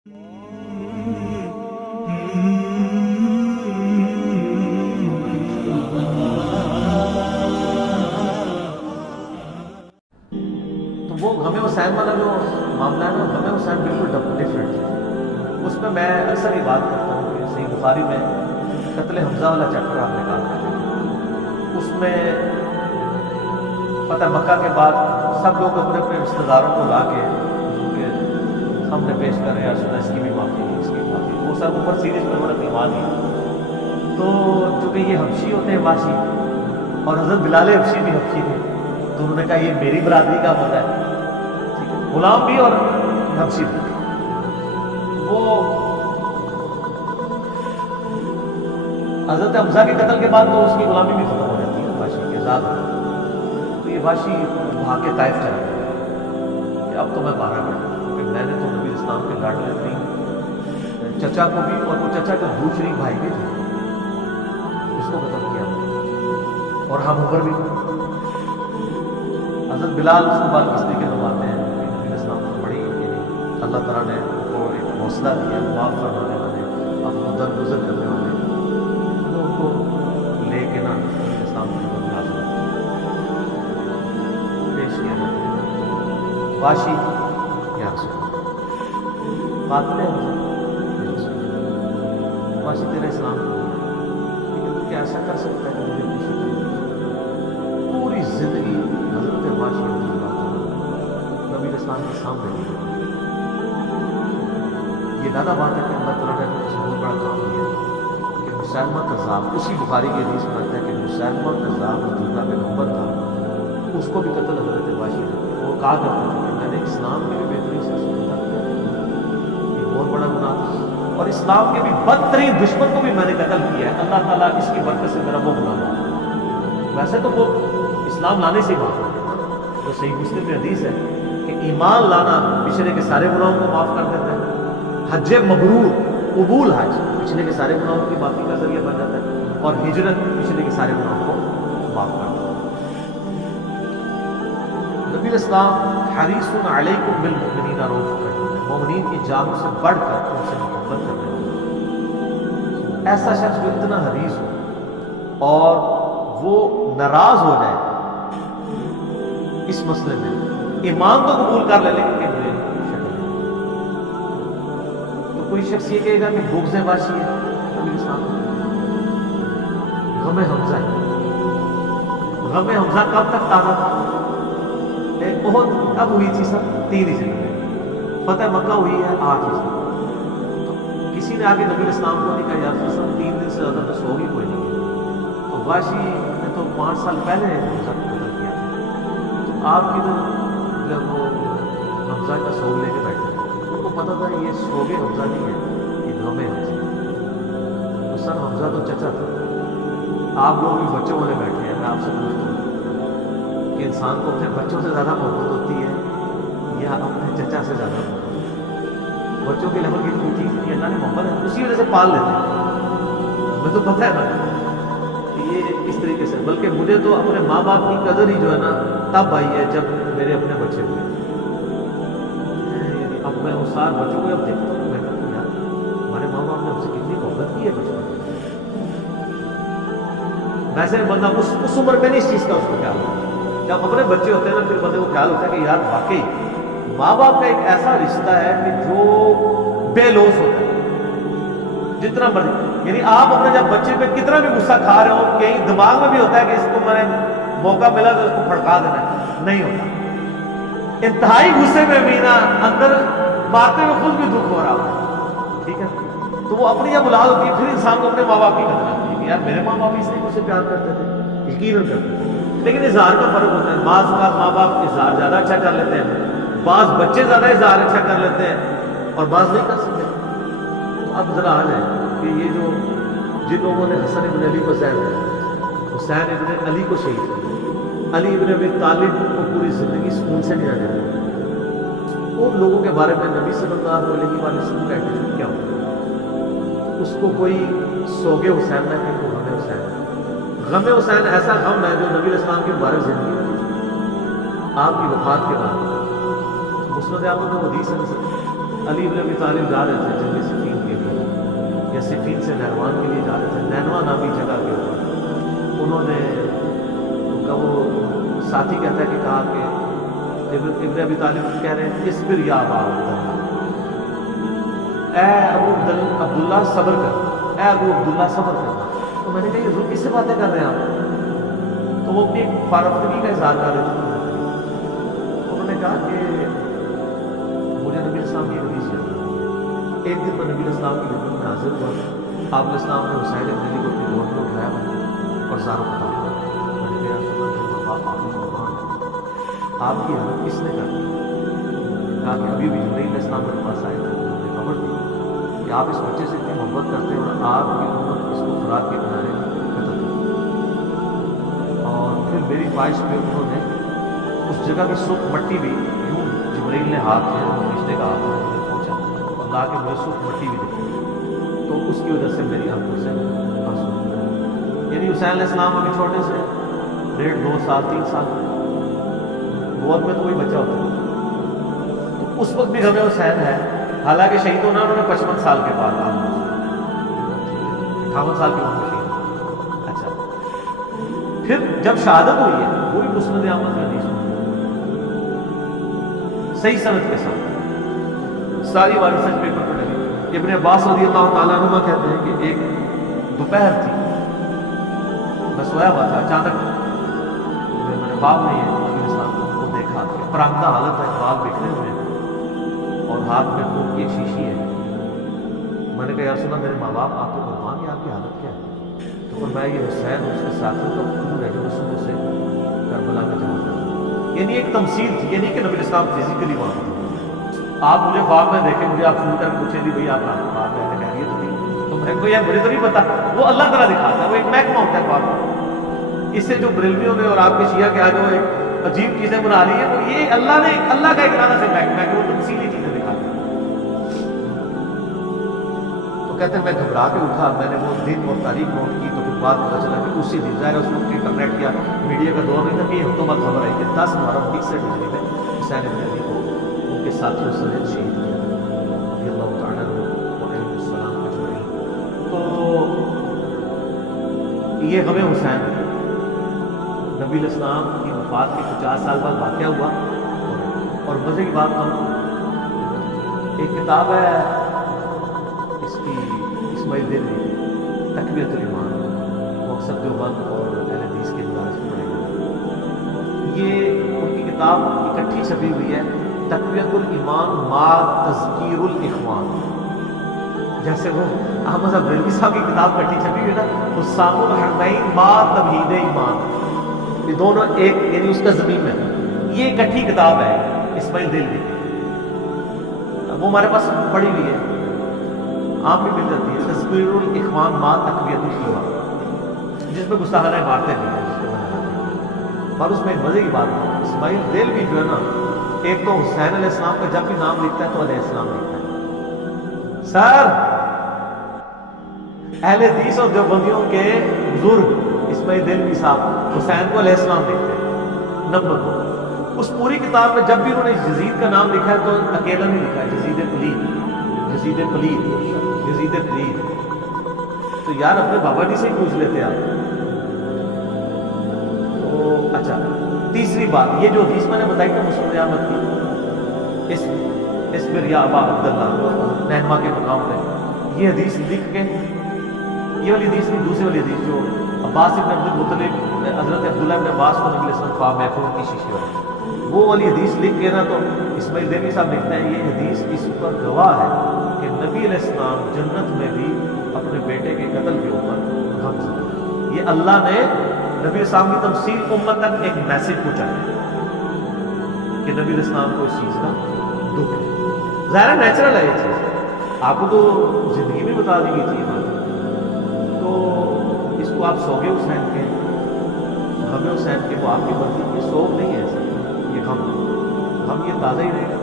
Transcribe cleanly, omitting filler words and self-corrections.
تو وہ غم حسین والا جو معاملہ ہے نا، غم حسین بالکل ڈفرینٹ ہے۔ اس میں میں اکثر یہ بات کرتا ہوں کہ صحیح بخاری میں قتل حمزہ والا چیپٹر آپ نکال کر دیکھیں، اس میں فتح مکہ کے بعد سب لوگ اپنے اپنے رشتہ داروں کو لا کے حضور کے سامنے پیش کر رہے ہیں، سنا اس کی بھی معافی کی، اس کی معافی، وہ سب اوپر سیریز میں انہوں نے فلما دی۔ تو چونکہ یہ حبشی ہوتے ہیں واشی، اور حضرت بلال حبشی بھی حبشی تھے، تو انہوں نے کہا یہ میری برادری کا ہوتا ہے، غلام بھی اور حبشی بھی۔ وہ حضرت حمزہ کے قتل کے بعد تو اس کی غلامی بھی ختم ہو جاتی ہے، واشی کے آزاد ہو۔ تو یہ واشی وہاں کے طائف چلا گیا کہ اب تو میں مارا گیا، کیونکہ میں نے تو نبی اسلام کے لاڈلے اپنی چچا کو بھی، اور وہ چچا کے دو شریک بھائی بھی تھے، اس کو قتل کیا، اور ہم عمر بھی۔ حضرت بلال اس کو بات کستی کے نماتے ہیں، نبی اسلام کو بڑی اللہ تعالیٰ نے ان کو ایک حوصلہ دیا، معاف فرمانے والے، اپنا درگزر کرنے والے، تو ان کو لے کے نا نبی اسلام کو پیش کیا جاتا ہے۔ واشی یا رسول قاتل ہے، واشی تیرے اسلام کو، لیکن تو کیا ایسا کر سکتا ہے کہ مجھے اپنی شکل پوری زندگی حضرت واشی رضی اللہ تعالیٰ نبی اسلام کے سامنے دی۔ یہ زیادہ بات ہے کہ اللہ تعالیٰ نے اس بہت بڑا کام کیا کہ مسلمہ کذاب، اسی بخاری کی حدیث میں آتا ہے کہ مسلمہ کذاب جھوٹا پیغمبر تھا، اس کو بھی قتل حضرت واشی نے، وہ کہا کرتا تھا کہ میں نے اسلام کے بھی بہترین شخص کو قتل کیا، یہ بہت بڑا گناہ تھا، اور اسلام کے بھی بدترین دشمن کو بھی میں نے قتل کیا ہے، اللہ تعالیٰ اس کی برکت سے میرا وہ گناہ معاف۔ ویسے تو وہ اسلام لانے سے ہی معاف ہوتا ہے، تو صحیح مسلم میں حدیث ہے کہ ایمان لانا پچھلے کے سارے گناہوں کو معاف کر دیتا ہے، حج مبرور قبول حج پچھلے کے سارے گناہوں کی معافی کا ذریعہ بن جاتا ہے، اور ہجرت پچھلے کے سارے گناہوں کو معاف کر دیتا ہے۔ نبی اسلام حریص علیکم بالمؤمنین رؤوف رحیم، مومنین کی جانوں سے بڑھ کر ان سے محبت کرنے والا۔ ایسا شخص جو اتنا حریص ہو اور وہ ناراض ہو جائے اس مسئلے میں، ایمان تو قبول کر لے لیکن کہ مجھے شکل نہیں، تو کوئی شخص یہ کہے گا کہ بغض واشی ہے، نبی اسلام غم حمزہ ہے۔ غم حمزہ کب تک تازہ تھا؟ بہت اب ہوئی تھی سب 3 ہجری میں، فتح مکہ ہوئی ہے 8 ہجری۔ تو کسی نے آگے نبی اسلام کو نہیں کہا یا رسول اللہ 3 دن سے زیادہ تو سو ہی کوئی نہیں ہے، تو واشی نے تو 5 سال پہلے حمزہ کو قتل کیا تھا، تو آپ کدھر جب وہ حمزہ کا سوگ لے کے بیٹھے، ان کو پتا تھا یہ سوگ حمزہ نہیں ہے، یہ غم حمزہ۔ تو سر حمزہ تو چچا تھا، آپ لوگ بھی بچوں والے بیٹھے ہیں، میں آپ سے پوچھتا ہوں کہ انسان کو اپنے بچوں سے زیادہ محبت ہوتی ہے یا اپنے چچا سے زیادہ محبت؟ بچوں کے لیول کی کوئی چیز نہیں، اللہ نے محبت ہے اسی وجہ سے پال لیتے ہیں، ہمیں تو پتہ ہے نا کہ یہ اس طریقے سے، بلکہ مجھے تو اپنے ماں باپ کی قدر ہی جو ہے نا تب آئی ہے جب میرے اپنے بچے ہوئے۔ اب میں اس سال بچوں کو اب دیکھتا ہوں، میں کہتا ہوں یار ہمارے ماں باپ نے ہم سے کتنی محبت کی ہے بچپن میں۔ ویسے بندہ اس عمر میں نہیں اس چیز کا اس کو خیال ہوتا، جب اپنے بچے ہوتے ہیں نا پھر بندے کو خیال ہوتا ہے کہ یار واقعی ماں باپ کا ایک ایسا رشتہ ہے کہ جو بے لوث ہوتا ہے، جتنا مرضی، یعنی آپ اپنے جب بچے پہ کتنا بھی غصہ کھا رہے ہو، کہیں دماغ میں بھی ہوتا ہے کہ اس کو میں نے موقع ملا تو اس کو پھڑکا دینا ہے، نہیں ہوتا، انتہائی غصے میں بھی نا اندر مارتے ہوئے خود بھی دکھ ہو رہا ہوتا ہے، ٹھیک ہے؟ تو وہ اپنی جب اولاد ہوتی ہے پھر انسان کو اپنے ماں باپ کی قدر آتی ہے کہ یار میرے ماں باپ اس طریقے سے پیار کرتے تھے، یقیناً کرتے تھے، لیکن اظہار کا فرق ہوتا ہے، بعض اوقات ماں باپ اظہار زیادہ اچھا کر لیتے ہیں، بعض بچے زیادہ اظہار اچھا کر لیتے ہیں اور بعض نہیں کر سکتے۔ تو اب ذرا آ جائیں کہ یہ جو جن لوگوں نے حسن ابن علی کو زہر دیا، حسین ابن علی کو شہید کیا، علی ابن ابی طالب کو پوری زندگی سکون سے نہیں رہنے دیا، ان لوگوں کے بارے میں نبی صلی اللہ علیہ وسلم کا ایٹیٹیوڈ کیا ہوتا ہے؟ اس کو کوئی سوگ حسین نہ کہ وہ غم حسین۔ غم حسین ایسا غم ہے جو نبی اسلام کی مبارک زندگی میں آپ کی وفات کے بعد مسند احمد میں حدیث ہے، علی بن ابی طالب جا رہے تھے جنگ صفین کے لیے، یا صفین سے نہروان کے لیے جا رہے تھے، نینوا نامی جگہ کے اوپر انہوں نے ان کا وہ ساتھی کہتا ہے کہ کہا کہ ابن ابی طالب کہہ رہے ہیں اصبر یا ابا عبداللہ، اے ابو عبداللہ صبر کر، اے ابو عبداللہ صبر کر۔ تو میں نے کہا یہ کس سے باتیں کر رہے ہیں آپ؟ تو وہ اپنی فارفتگی کا اظہار کر رہے تھے۔ انہوں نے کہا کہ مجھے نبی اسلام کی حدیث یاد ہے، ایک دن میں نبی اسلام کی خدمت میں حاضر ہوا، آپ علیہ السلام نے حسین ابن علی کو اپنی گود میں اٹھایا اور زاروں کو تاکا۔ میں نے کہا آپ کی حالت کس نے کر دی؟ کہا کہ ابھی بھی جبرائیل علیہ السلام میرے پاس آئے تھے، انہوں نے خبر دی کہ آپ اس بچے سے اتنی محبت کرتے ہیں اور آپ کی امت اس کو فرات کے کنارے قتل کر، اور پھر میری خواہش پہ انہوں نے اس جگہ کی سرخ مٹی بھی یوں جبرائیل نے ہاتھ ہے فرشتے کا ہاتھ ہے پہنچا اور لا کے مجھے سرخ مٹی بھی دی، تو اس کی وجہ سے میری آنکھوں سے آنسو، یعنی حسین علیہ السلام ابھی چھوٹے سے 1.5 2 سال 3 سال گود میں تو کوئی بچہ ہوتا ہے، تو اس وقت بھی غم حسین ہے، حالانکہ شہید ہونا انہوں نے 55 سال کے بعد 58 سال کی عمر میں شہید۔ اچھا پھر جب شہادت ہوئی ہے وہی مسند احمد میں حدیث صحیح سند کے ساتھ ساری باری سچ پیپر پر لگی۔ ابن عباس رضی اللہ تعالیٰ عنہ کہتے ہیں کہ ایک دوپہر تھی، میں سویا ہوا تھا، اچانک میں نے خواب نہیں ہے نبی اسلام کو دیکھا کہ پراندہ حالت ہے، بال بکھرے ہوئے ہیں اور ہاتھ میں خون کی ایک شیشی ہے۔ میں نے کہا یا رسول اللہ میرے ماں باپ آپ کو قربان، یہ آپ کی حالت کیا ہے؟ تو فرمایا یہ حسین اور اس کے ساتھیوں کا خون ہے جو رسول سے کربلا میں جمع کر، یعنی ایک تمثیل تھی، یعنی کہ نبی اسلام فزیکلی وہاں تھے۔ آپ مجھے خواب میں دیکھیں، مجھے آپ فون کر کے پوچھیں جی بھائی آپ خواب میں خیریت ہوئی، تو میں کو یار مجھے تو نہیں پتا، وہ اللہ تعالیٰ دکھاتا ہے، وہ ایک محکمہ ہوتا ہے خواب۔ اس سے جو بریلویوں نے اور آپ کے شیعہ کے جو ایک عجیب چیزیں بنا رہی ہیں وہ یہ اللہ کا ایک ارادہ سے محکمہ ہے کہ وہ تمثیلی چیزیں دکھاتے ہیں۔ تو کہتے ہیں میں گھبرا کے اٹھا، میں نے وہ دن اور تاریخ نوٹ کی، تو پھر بعد پتا چلا کہ اسی دن ظاہر اس وقت انٹرنیٹ یا میڈیا کا دور نہیں تھا کہ یہ ہفتوں بعد خبر آئی کہ 10 محرم 61 ہجری میں حسین ابن علی کو ان کے ساتھیوں سمیت شہید کیا رضی اللہ تعالیٰ عنہ علیہ السلام اجمعین۔ تو یہ غم حسین نبی علیہ السلام کی وفات کے 50 سال بعد واقعہ ہوا۔ اور مزے کی بات ایک کتاب ہے اس کی اسماعیل دہلوی تقویۃ الایمان، وہ اکثر دیوبند اور اہل حدیث کے مدارس میں پڑھے گئے، یہ ان کی کتاب اکٹھی چھپی ہوئی ہے، تقویۃ الایمان ما تذکیر الاخوان، جیسے وہ احمد صاحب بریلوی صاحب کی کتاب اکٹھی چھپی ہوئی ہے نا، حسام الحرمین ما تمہید ایمان، یہ دونوں ایک یعنی اس کا زمین ہے، یہ اکٹھی کتاب ہے اسماعیل دہلوی کی، وہ ہمارے پاس پڑھی ہوئی ہے، آپ بھی مل جاتی ہے، تذکیر الاخوان ما تقویۃ الایمان، جس میں گستاخانہ عبارتیں بھی ہیں، اور اس میں ایک مزے کی بات ہے، اسماعیل دہلوی جو ہے نا، ایک تو حسین علیہ السلام کا جب بھی نام لکھتا ہے تو علیہ السلام لکھتا ہے، سر اہل حدیث اور دیوبندیوں کے بزرگ اسماعیل دہلوی صاحب حسین کو علیہ السلام لکھتے ہیں، نمبر 2 اس پوری کتاب میں جب بھی انہوں نے یزید کا نام لکھا ہے تو اکیلا نہیں لکھا ہے، یزید پلید، یزید پلید، یزید پلید، تو یار اپنے بابا جی سے ہی پوچھ لیتے آپ۔ تو اچھا تیسری بات، یہ جو حدیث میں نے بتائی تھی مسند احمد کی، اس پر یا ابا عبداللہ نینوا کے مقام پہ، یہ حدیث لکھ کے، یہ والی حدیث نہیں دوسری والی حدیث جو عباس ابن عبد المطلب حضرت عبداللہ ابن عباس کو نبی علیہ السلام خواب میں خون کی شیشی والی، وہ والی حدیث لکھ کے نا، تو اسماعیل دہلوی صاحب لکھتے ہیں یہ حدیث اس پر گواہ ہے کہ نبی علیہ السلام جنت میں بھی اپنے بیٹے کے قتل کے اوپر غم سے، یہ اللہ نے نبی علیہ السلام کی تمثیل امت تک ایک میسج پہنچایا کہ نبی علیہ السلام کو اس چیز کا دکھ ہے، ظاہر نیچرل ہے یہ چیز، آپ کو تو زندگی میں بتا دی گئی تھی یہ بات، تو اس کو آپ سوگے حسین کے غم حسین کے وہ آپ کی مرضی، یہ سوگ نہیں ہے، یہ غم یہ تازہ ہی رہے گا۔